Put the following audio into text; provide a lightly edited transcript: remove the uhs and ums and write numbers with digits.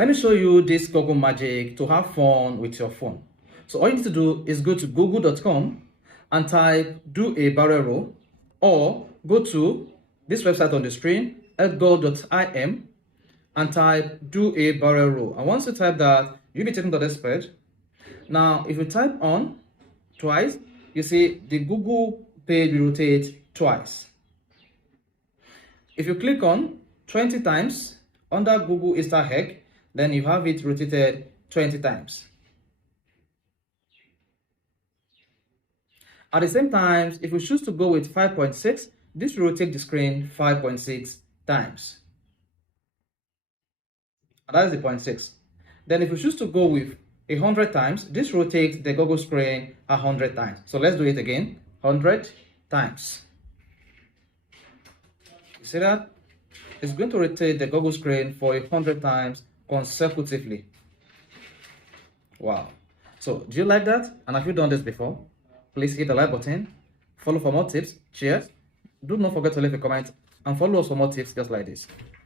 Let me show you this Google magic to have fun with your phone. So all you need to do is go to google.com and type do a barrel roll, or go to this website on the screen, edgar.im, and type do a barrel roll. And once you type that, you'll be taken to this page. Now, if you type on twice, you see the Google page will rotate twice. If you click on 20 times under Google Easter egg, then you have it rotated 20 times. At the same time, if you choose to go with 5.6, this will rotate the screen 5.6 times. And that is the 0.6. Then if you choose to go with 100 times, this rotates the Google screen 100 times. So let's do it again, 100 times. You see that? It's going to rotate the Google screen for 100 times consecutively. Wow. So do you like that? And have you done this before? Please hit the like button, follow for more tips. Cheers. Do not forget to leave a comment and follow us for more tips just like this.